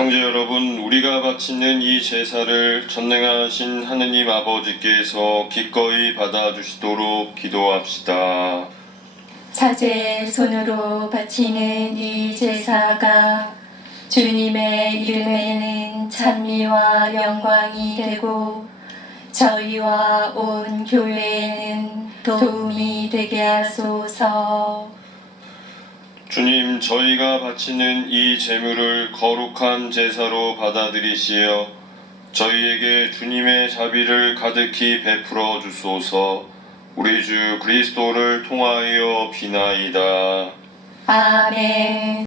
형제 여러분, 우리가 바치는 이 제사를 전능하신 하느님 아버지께서 기꺼이 받아주시도록 기도합시다. 사제 손으로 바치는 이 제사가 주님의 이름에는 찬미와 영광이 되고 저희와 온 교회에는 도움이 되게 하소서. 주님, 저희가 바치는 이 제물을 거룩한 제사로 받아들이시어 저희에게 주님의 자비를 가득히 베풀어 주소서. 우리 주 그리스도를 통하여 비나이다. 아멘.